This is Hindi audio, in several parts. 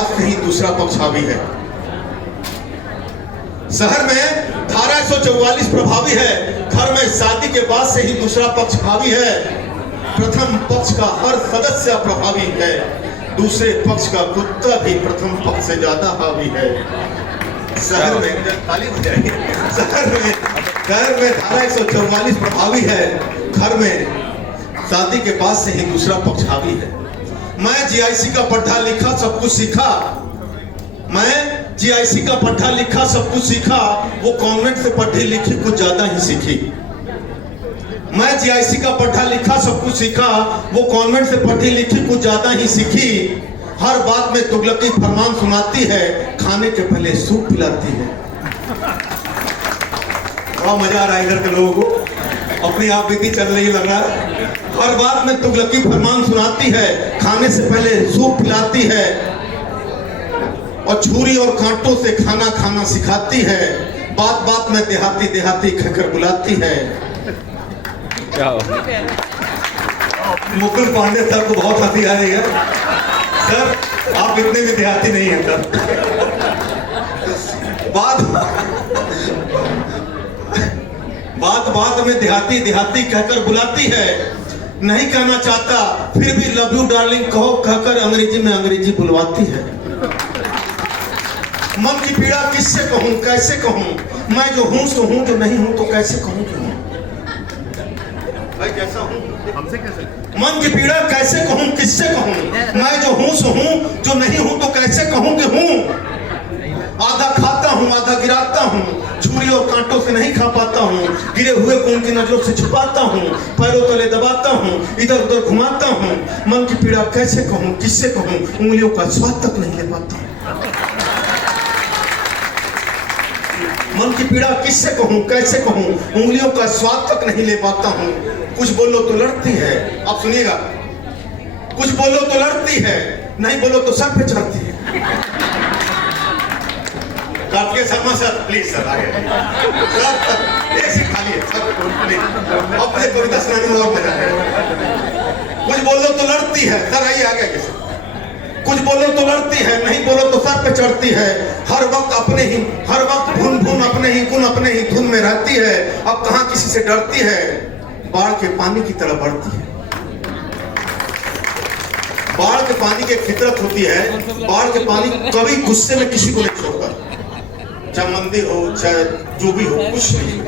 बाद से ही दूसरा पक्ष हावी है। शहर में धारा 144 प्रभावी है, घर में शादी के बाद से ही दूसरा पक्ष हावी है। प्रथम पक्ष का हर सदस्य प्रभावी है, दूसरे पक्ष का कुत्ता भी प्रथम पक्ष से ज्यादा हावी है। शहर में ताली बजाइए। शहर में धारा 144 प्रभावी है, घर में शादी के बाद से ही दूसरा पक्ष हावी है। मैं जीआईसी का पढ़ा लिखा सब कुछ सीखा, मैं जीआईसी का पढ़ा लिखा सब कुछ सीखा, वो कॉन्वेंट से पढ़ी लिखी कुछ ज्यादा ही सीखी। मैं जीआईसी का पढ़ा लिखा सब कुछ सीखा, वो कॉन्वेंट से पढ़ी लिखी कुछ ज्यादा ही सीखी। हर बात में तुगलकी फरमान सुनाती है, खाने के पहले सूप पिलाती है। बड़ा मजा आ रहा है इधर के लोगों को, अपनी आप बीती चल रही लग रहा है। हर बात में तुगलकी फरमान सुनाती है, खाने से पहले सूप पिलाती है और छुरी और कांटों से खाना खाना सिखाती है। बात बात में देहाती देहाती कहकर बुलाती है। मुकुल पांडे सर को बहुत हंसी आ रही है। सर आप इतने भी देहाती नहीं हैं सर। बात में देहाती देहाती कहकर बुलाती है। नहीं कहना चाहता फिर भी लव यू डार्लिंग कहो कहकर अंग्रेजी में अंग्रेजी बुलवाती है। मन की पीड़ा किससे कहूं कैसे कहूं, मैं जो हूं सो हूं, जो नहीं हूं तो कैसे कहूं कि हूं। भाई कैसा हूं हमसे कैसे, मन की पीड़ा कैसे कहूं किससे कहूं, मैं जो हूं सो हूं, जो नहीं हूं तो कैसे कहूं कि हूं। आधा खाता हूं आधा गिराता हूं, छुरी और कांटों से नहीं खा पाता हूं, गिरे हुए को उनकी नजरों से छुपाता हूं, पैरों तले दबाता हूं, इधर उधर घुमाता हूं। मन की पीड़ा कैसे कहूं किससे कहूं, उंगलियों का स्वाद तक नहीं ले पाता हूं। मन की पीड़ा किससे कहूं कैसे कहूं, उंगलियों का स्वाद तक नहीं ले पाता हूं। कुछ बोलो तो लड़ती है, आप सुनिएगा, कुछ बोलो तो लड़ती है, नहीं बोलो तो सर पे चढ़ती है। Kartikeya Sharma sir please sir आगे सर, ऐसी खाली है सर प्लीज, अपने कविता सुनाने में और मजा है। कुछ बोलो तो लड़ती है, सर आइए आगे आगे सर। कुछ बोलो तो लड़ती है, नहीं बोलो तो सर पे चढ़ती है। हर वक्त धुन धुन अपने ही गुण अपने ही धुन में रहती है। अब कहां किसी से डरती है, बाढ़ के पानी की तरह बढ़ती है। बाढ़ के पानी की फितरत होती है, बाढ़ के पानी कभी गुस्से में किसी को नहीं छोड़ता, चाहे मंदिर हो चाहे जो भी हो, कुछ नहीं।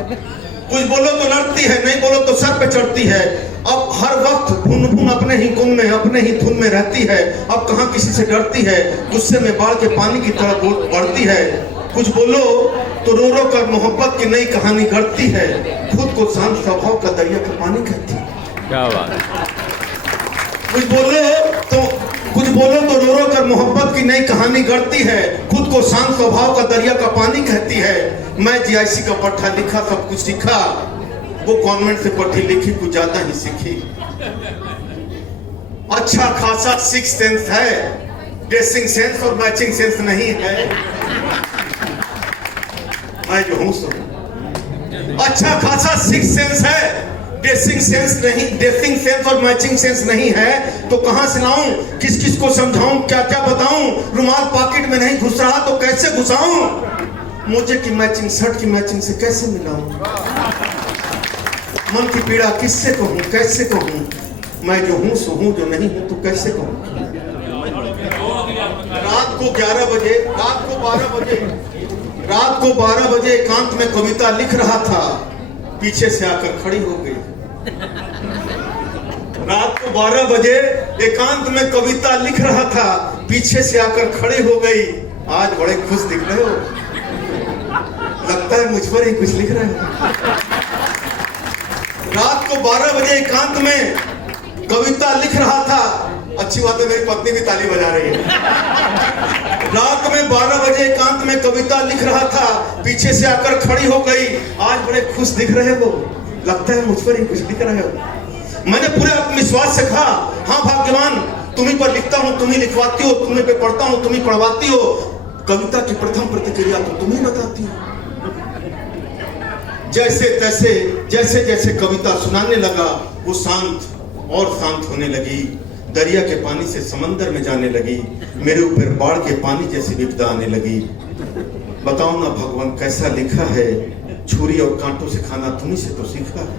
कुछ बोलो तो लड़ती है, नहीं बोलो तो सर पे चढ़ती है। अब हर वक्त भुन अपने ही गुण में अपने ही धुन में रहती है। अब कहां किसी से डरती है, गुस्से में बाढ़ के पानी की तरह बढ़ती है। कुछ बोलो तो रो रो कर मोहब्बत की नई कहानी गढ़ती है, खुद को शांत स्वभाव का दरिया का पानी कहती है। क्या बात है। कुछ बोलो तो रो रो कर मोहब्बत की नई कहानी गढ़ती है, खुद को शांत स्वभाव का दरिया का पानी कहती है। मैं जीआईसी का पढ़ा लिखा सब कुछ सीखा, वो कॉन्वेंट से पढ़ी लिखी कुछ ज्यादा ही सीखी। अच्छा खासा सिक्स सेंस है, ड्रेसिंग सेंस और मैचिंग सेंस नहीं है। मैं जो हूं सो, अच्छा खासा सिक्स सेंस है, ड्रेसिंग सेंस और मैचिंग सेंस नहीं है। तो कहां से लाऊं, किस किस को समझाऊं, क्या क्या बताऊं। रुमाल पॉकेट में नहीं घुस रहा तो कैसे घुसाऊं, मोजे की मैचिंग शर्ट की मैचिंग से कैसे मिलाऊं। मन की पीड़ा किससे कहूं कैसे कहूं, मैं जो हूं सो हूं, जो नहीं हूं तो कैसे कहूं। रात को 12 बजे एकांत में कविता लिख रहा था, पीछे से आकर खड़ी हो गई। रात को 12 बजे एकांत में कविता लिख रहा था, पीछे से आकर खड़ी हो गई। आज बड़े खुश दिख रहे हो, लगता है मुझ पर ही कुछ लिख रहे हो। रात को 12 बजे एकांत में कविता लिख रहा था, अच्छी बात है मेरी पत्नी भी ताली बजा रही है। रात में 12 बजे एकांत में कविता लिख रहा था, पीछे से आकर खड़ी हो गई। आज बड़े खुश दिख रहे हो, लगता है मुझ पर ही कुछ लिख रहे हो। मैंने पूरे आत्मविश्वास से कहा, हाँ भाग्यवान, तुम्ही पर लिखता हूँ, तुम्ही लिखवाती हो, तुम्ही पे पढ़ता हूँ, तुम्ही पढ़वाती हो। कविता की प्रथम प्रतिक्रिया तो तुम्ही बताती हो। जैसे जैसे कविता सुनाने लगा, वो शांत और शांत होने लगी। दरिया के पानी से समंदर में जाने लगी, मेरे ऊपर बाढ़ के पानी जैसी विपदा आने लगी। बताओ ना भगवान कैसा लिखा है, छुरी और कांटों से खाना तुम्ही से तो सीखा है।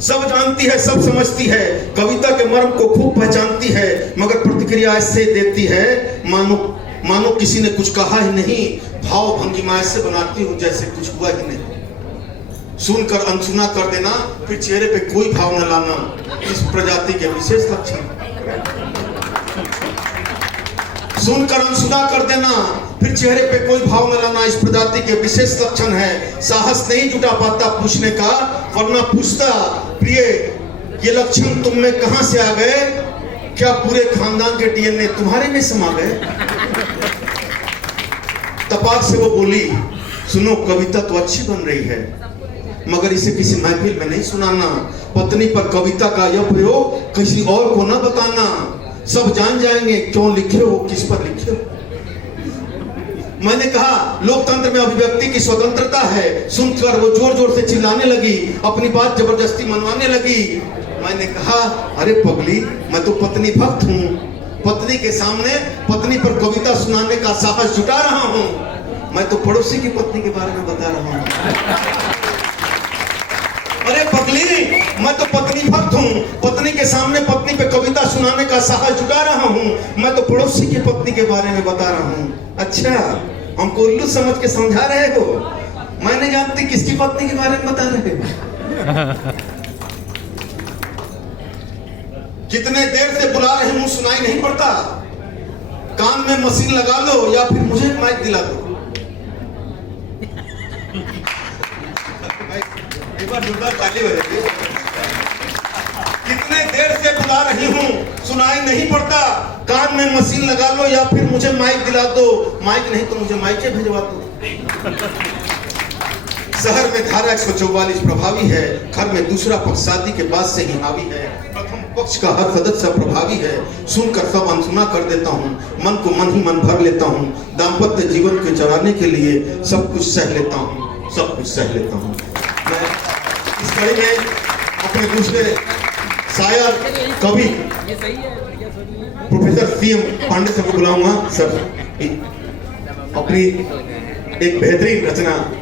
सब जानती है, सब समझती है, कविता के मर्म को खूब पहचानती है, मगर प्रतिक्रिया ऐसे देती है मानो किसी ने कुछ कहा ही नहीं। भाव भंगिमा ऐसे बनाती हूँ जैसे कुछ हुआ ही नहीं। सुनकर अनसुना कर देना, फिर चेहरे पे कोई भाव न लाना, इस प्रजाति के विशेष लक्षण। सुनकर अनसुना कर देना, फिर चेहरे पे कोई भाव न लाना, इस प्रजाति के विशेष लक्षण है। साहस नहीं जुटा पाता पूछने का, वरना पूछता प्रिय ये लक्षण तुम में कहां से आ गए? क्या पूरे खानदान के डीएनए तुम्हारे में समा गए? तपाक से वो बोली, सुनो कविता तो अच्छी बन रही है, मगर इसे किसी महफिल में नहीं सुनाना। पत्नी पर कविता का यह प्रयोग किसी और को न बताना, सब जान जाएंगे क्यों लिखे हो, किस पर लिखे हो। मैंने कहा लोकतंत्र में अभिव्यक्ति की स्वतंत्रता है। सुनकर वो जोर जोर से चिल्लाने लगी, अपनी बात जबरदस्ती मनवाने लगी। मैंने कहा अरे पगली, मैं तो पत्नी भक्त हूँ, पत्नी के सामने पत्नी पर कविता सुनाने का साहस जुटा रहा हूँ। मैं तो पड़ोसी की पत्नी के बारे में बता रहा हूँ। अरे पगली, मैं तो पत्नी भक्त हूँ, पत्नी के सामने पत्नी पे कविता सुनाने का साहस जुटा रहा हूँ। मैं तो पड़ोसी की पत्नी के बारे में बता रहा हूँ। अच्छा, हमको उल्लू समझ के समझा रहे हो? मैं नहीं जानती किसकी पत्नी के बारे में बता रहे हो। कितने देर से बुला रही हूँ, सुनाई नहीं पड़ता। कान में मशीन लगा लो या फिर मुझे माइक दिला दो। एक बार जोरदार ताली बजाइए। कितने देर से बुला रही हूँ, सुनाई नहीं पड़ता। कान में मशीन लगा लो या फिर मुझे माइक दिला दो। माइक नहीं तो मुझे माइके भिजवा दो। शहर में धारा 144 प्रभावी है, घर में दूसरा पक्ष शादी के बाद से ही हावी है। प्रथम पक्ष का हर सदस्य प्रभावी है, सुनकर सब अनसुना कर देता हूँ, मन को मन ही मन भर लेता हूँ। दाम्पत्य जीवन को चलाने के लिए सब कुछ सह लेता हूँ, सब कुछ सह लेता हूँ। मैं इस कड़ी में अपने दूसरे शायर कवि प्रोफेसर सीएम पांडे साहब को बुलाऊंगा। सर अपनी एक बेहतरीन रचना